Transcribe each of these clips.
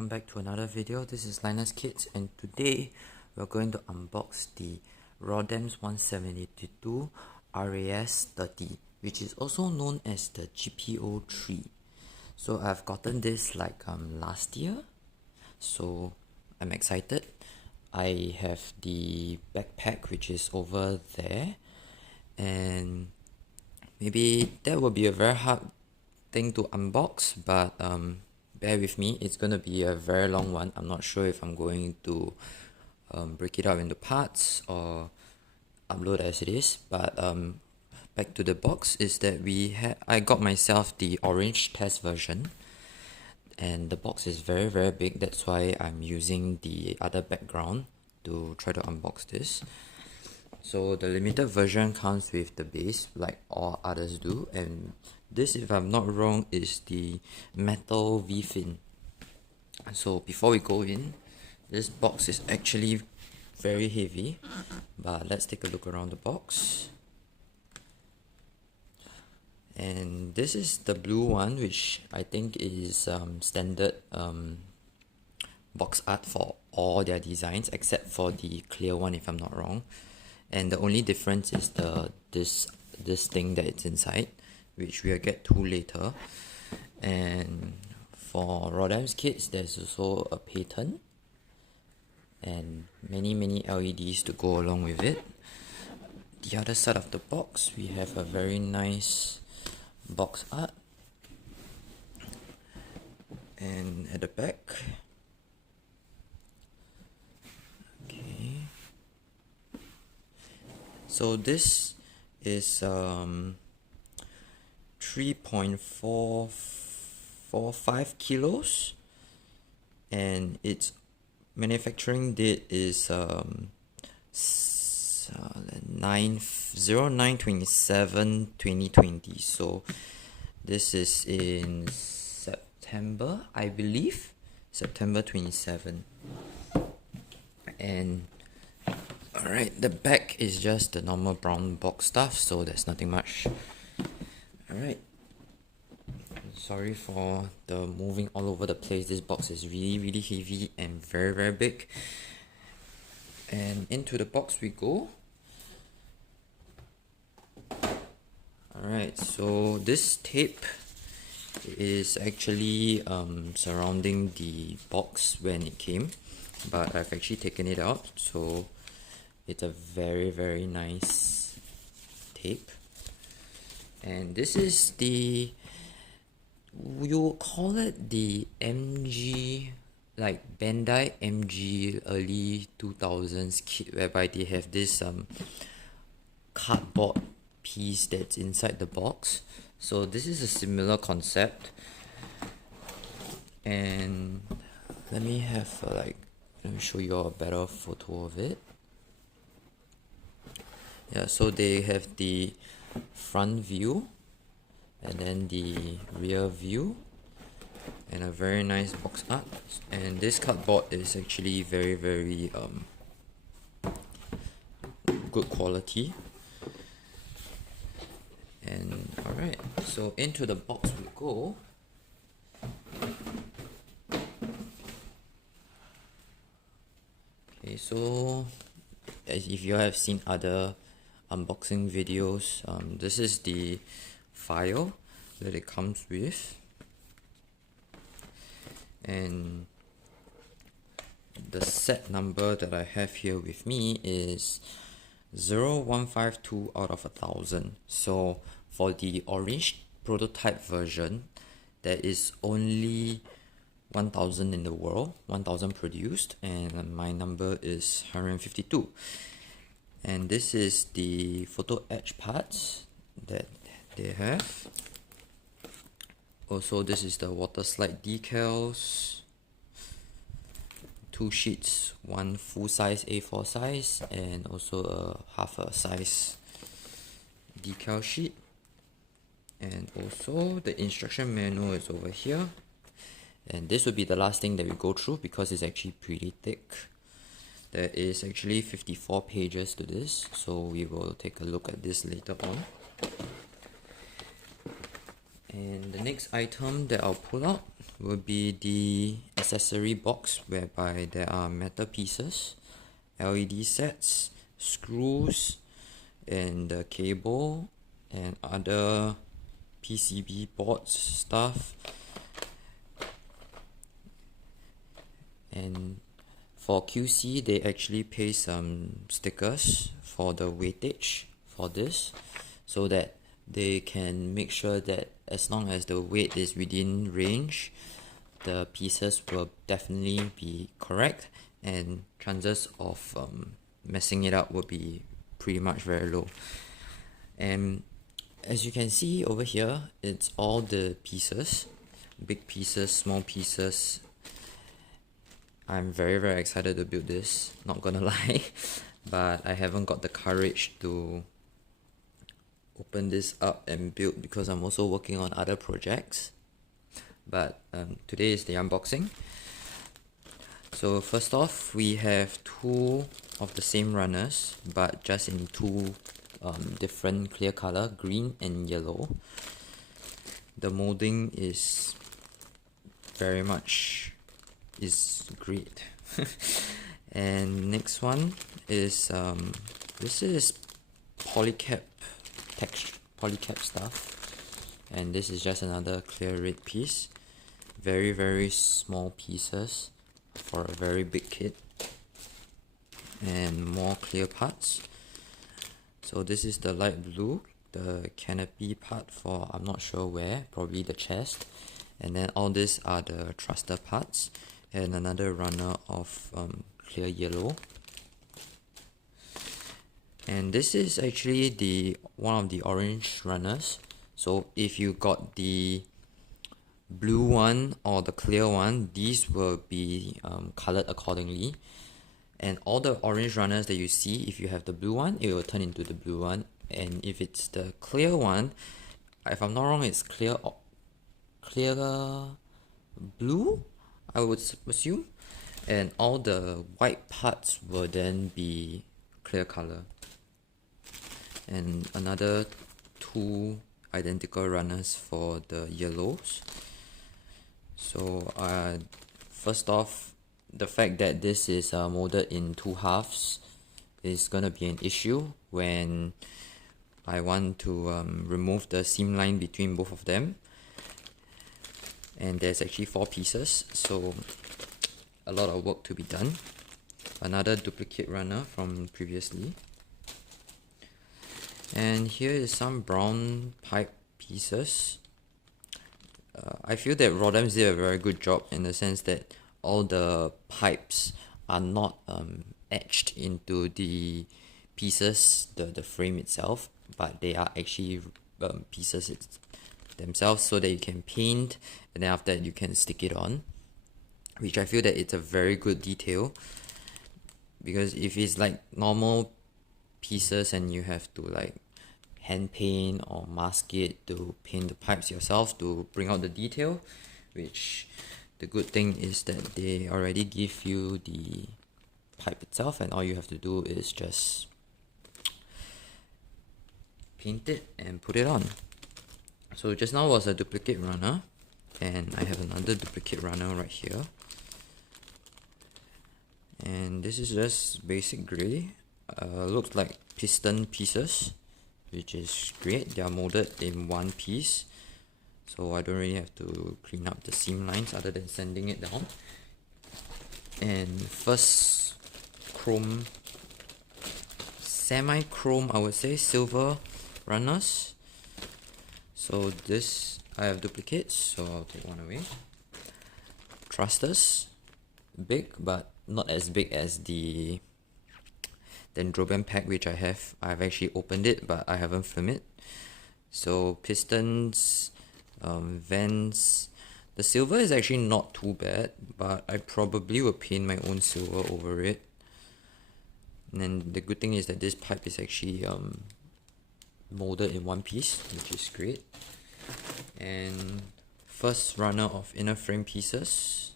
welcome back to another video. This is Linus Kids, and today we're going to unbox the Rodams 172 RAS-30, which is also known as the GPO3. So I've gotten this like last year, so I'm excited. I have the backpack which is over there, and maybe that will be a very hard thing to unbox, but bear with me, it's gonna be a very long one. I'm not sure if I'm going to break it up into parts or upload as it is, but back to the box is that I got myself the orange test version, and the box is very big. That's why I'm using the other background to try to unbox this. So the limited version comes with the base like all others do, and this, if I'm not wrong, is the metal V-fin. So before we go in, this box is actually very heavy, but let's take a look around the box. And this is the blue one, which I think is standard box art for all their designs except for the clear one, if I'm not wrong. And the only difference is this thing that it's inside, which we'll get to later. And for Rodams kits, there's also a patent and many LEDs to go along with it. The other side of the box, we have a very nice box art, and at the back, okay, so this is 3.445 kilos, and its manufacturing date is 09/27/2020. So this is in September, I believe, September 27. And alright, the back is just the normal brown box stuff, so there's nothing much. Alright, sorry for the moving all over the place. This box is really heavy and very big. And into the box we go. Alright, so this tape is actually surrounding the box when it came, but I've actually taken it out, so it's a very nice tape. And this is the, you call it the MG, like Bandai MG early 2000s kit, whereby they have this cardboard piece that's inside the box. So this is a similar concept, and let me show you a better photo of it. Yeah, so they have the front view and then the rear view, and a very nice box art. And this cardboard is actually very good quality. And alright, so into the box we go. Okay, so as if you have seen other unboxing videos, this is the file that it comes with, and the set number that I have here with me is 0152 out of 1000. So for the orange prototype version, there is only 1000 in the world, 1000 produced, and my number is 152. And this is the photo etch parts that they have. Also, this is the water slide decals, 2 sheets, one full size A4 size and also a half a size decal sheet. And also the instruction manual is over here, and this will be the last thing that we go through because it's actually pretty thick. There is actually 54 pages to this, so we will take a look at this later on. And the next item that I'll pull out will be the accessory box whereby there are metal pieces, LED sets, screws, and the cable and other PCB boards stuff. And for QC, they actually paste some stickers for the weightage for this, so that they can make sure that as long as the weight is within range, the pieces will definitely be correct, and chances of messing it up will be pretty much very low. And as you can see over here, it's all the pieces, big pieces, small pieces. I'm very excited to build this, not gonna lie, but I haven't got the courage to open this up and build because I'm also working on other projects. But today is the unboxing. So first off, we have two of the same runners, but just in two different clear color, green and yellow. The molding is very much great. And next one is this is polycap stuff, and this is just another clear red piece. Very small pieces for a very big kit, and more clear parts. So this is the light blue, the canopy part for I'm not sure where, probably the chest, and then all these are the thruster parts, and another runner of clear yellow. And this is actually the one of the orange runners. So if you got the blue one or the clear one, these will be colored accordingly. And all the orange runners that you see, if you have the blue one, it will turn into the blue one. And if it's the clear one, if I'm not wrong, it's clear blue, I would assume. And all the white parts will then be clear color. And another two identical runners for the yellows. So first off, the fact that this is molded in two halves is gonna be an issue when I want to remove the seam line between both of them. And there's actually 4 pieces, so a lot of work to be done. Another duplicate runner from previously. And here is some brown pipe pieces. I feel that Rodams did a very good job in the sense that all the pipes are not etched into the pieces, the frame itself, but they are actually pieces themselves, so that you can paint, and then after that you can stick it on, which I feel that it's a very good detail. Because if it's like normal pieces and you have to like hand paint or mask it to paint the pipes yourself to bring out the detail, which the good thing is that they already give you the pipe itself, and all you have to do is just paint it and put it on. So just now was a duplicate runner, and I have another duplicate runner right here. And this is just basic grey. Looks like piston pieces, which is great. They are molded in one piece, so I don't really have to clean up the seam lines other than sanding it down. And first chrome, semi-chrome, I would say, silver runners. So this, I have duplicates, so I'll take one away. Thrusters, big, but not as big as the Dendrobium pack which I have. I've actually opened it, but I haven't filmed it. So pistons, vents. The silver is actually not too bad, but I probably will paint my own silver over it. And then the good thing is that this pipe is actually molded in one piece, which is great. And first runner of inner frame pieces.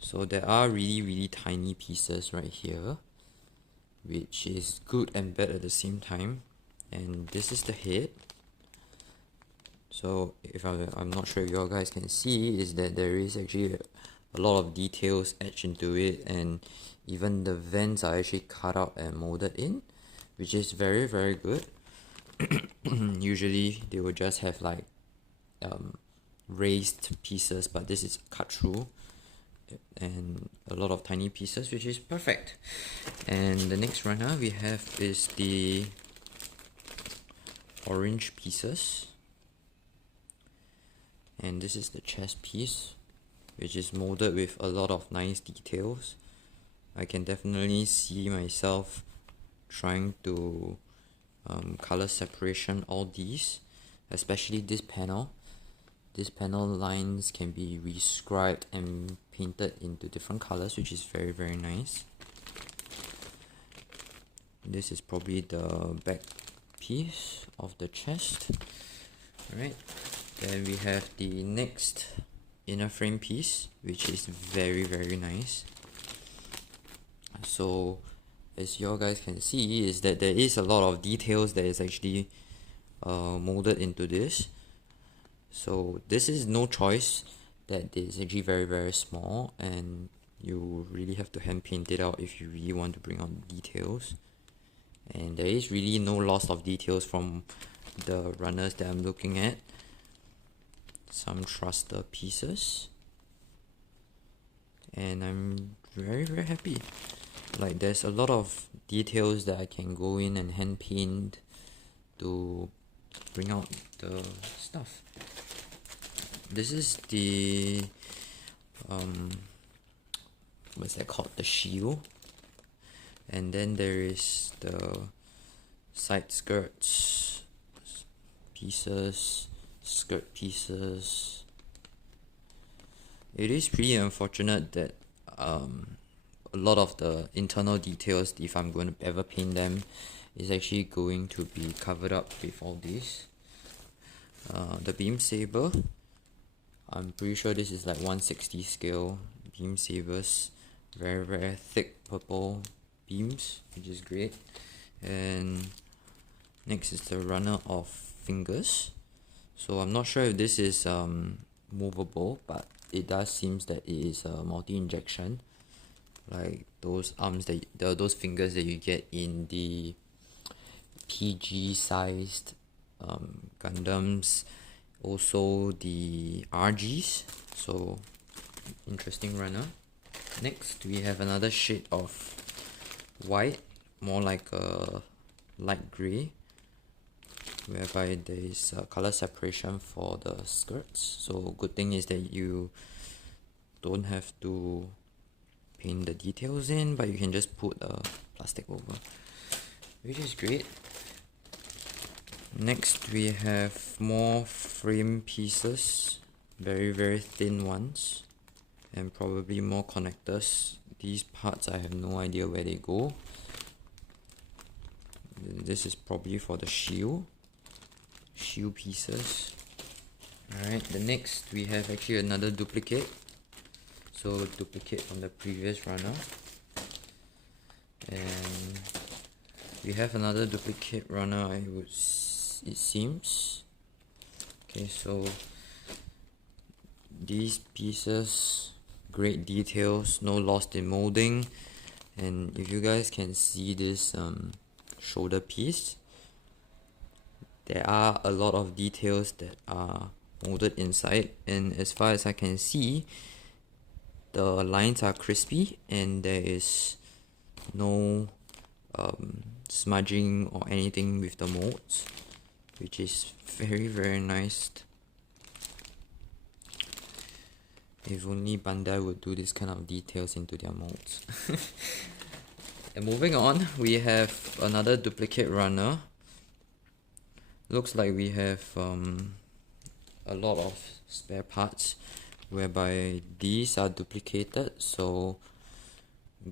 So there are really tiny pieces right here, which is good and bad at the same time. And this is the head. So if I'm not sure if you guys can see, is that there is actually a lot of details etched into it, and even the vents are actually cut out and molded in, which is very, very good. Usually they will just have like raised pieces, but this is cut through and a lot of tiny pieces, which is perfect. And the next runner we have is the orange pieces, and this is the chest piece, which is molded with a lot of nice details. I can definitely see myself trying to color separation all these, especially this panel. This panel lines can be rescribed and painted into different colors, which is very, very nice. This is probably the back piece of the chest. Alright, then we have the next inner frame piece, which is very, very nice. So as you guys can see, is that there is a lot of details that is actually molded into this. So this is no choice, that is actually very, very small, and you really have to hand paint it out if you really want to bring out details. And there is really no loss of details from the runners that I'm looking at. Some thruster pieces, and I'm very, very happy. Like, there's a lot of details that I can go in and hand paint to bring out the stuff. This is the what's that called, the shield, and then there is the side skirts pieces, skirt pieces. It is pretty unfortunate that a lot of the internal details, if I'm going to ever paint them, is actually going to be covered up with all this. The beam saber, I'm pretty sure this is like 1/60 scale beam sabers, very, very thick purple beams, which is great. And next is the runner of fingers. So I'm not sure if this is movable, but it does seem that it is a multi-injection, like those arms that those fingers that you get in the PG sized Gundams, also the RGs. So interesting runner. Next we have another shade of white, more like a light gray, whereby there is color separation for the skirts. So good thing is that you don't have to paint the details in, but you can just put a plastic over, which is great. Next we have more frame pieces, very, very thin ones, and probably more connectors. These parts, I have no idea where they go. This is probably for the shield pieces. Alright, the next we have actually another duplicate. So duplicate from the previous runner, and we have another duplicate runner, it seems. Okay, so these pieces, great details, no loss in molding. And if you guys can see this shoulder piece, there are a lot of details that are molded inside, and as far as I can see, the lines are crispy and there is no smudging or anything with the molds, which is very, very nice. If only Bandai would do this kind of details into their molds. And moving on, we have another duplicate runner. Looks like we have a lot of spare parts, whereby these are duplicated, so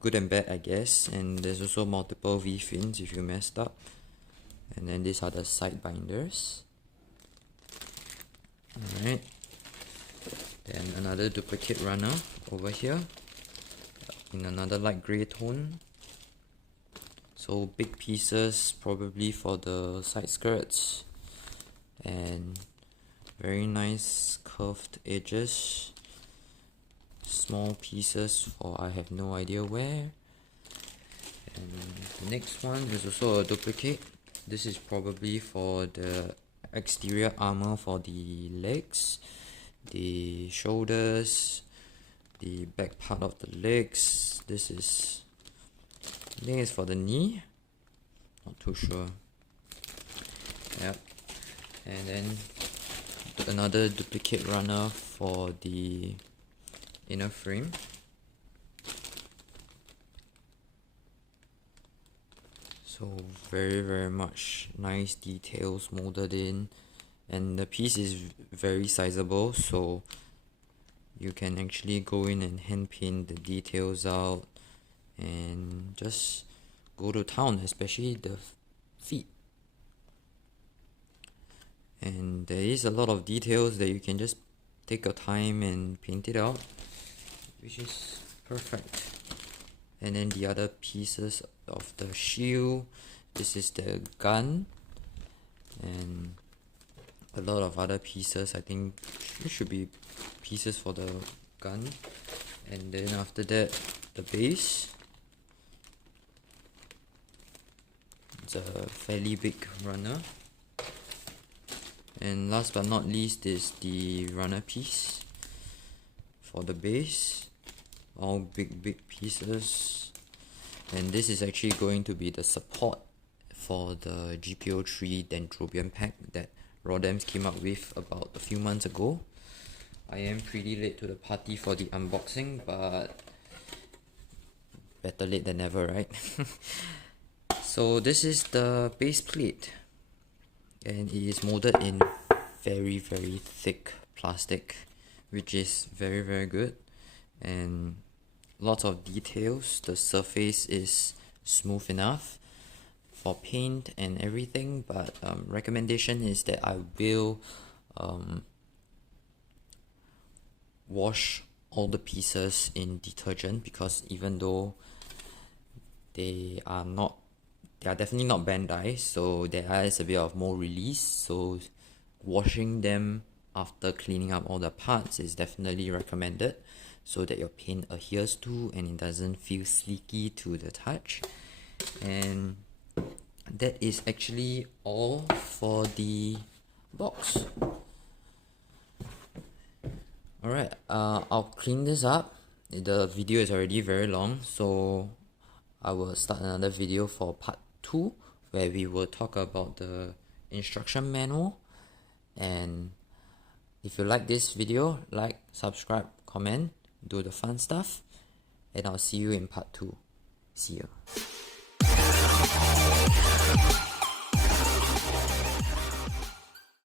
good and bad, I guess. And there's also multiple V-fins if you messed up. And then these are the side binders. Alright, then another duplicate runner over here in another light grey tone. So big pieces probably for the side skirts, and very nice curved edges, small pieces for I have no idea where. And the next one is also a duplicate. This is probably for the exterior armor for the legs, the shoulders, the back part of the legs. This is, I think it's for the knee, not too sure. Yep. And then another duplicate runner for the inner frame. So very much nice details molded in, and the piece is very sizable, so you can actually go in and hand paint the details out and just go to town, especially the feet. And there is a lot of details that you can just take your time and paint it out, which is perfect. And then the other pieces of the shield, this is the gun, and a lot of other pieces. I think it should be pieces for the gun. And then after that, the base. It's a fairly big runner. And last but not least is the runner piece for the base. All big pieces. And this is actually going to be the support for the GPO3 Dendrobium pack that Rodams came up with about a few months ago. I am pretty late to the party for the unboxing, but better late than never, right? So this is the base plate, and it is molded in very thick plastic, which is very good, and lots of details. The surface is smooth enough for paint and everything, but recommendation is that I will wash all the pieces in detergent, because even though they are definitely not bandized, so there is a bit of more release, so washing them after cleaning up all the parts is definitely recommended, so that your paint adheres to and it doesn't feel sleeky to the touch. And that is actually all for the box. Alright, I'll clean this up. The video is already very long, so I will start another video for part 2, where we will talk about the instruction manual. And if you like this video, like, subscribe, comment, do the fun stuff, and I'll see you in part 2. See you.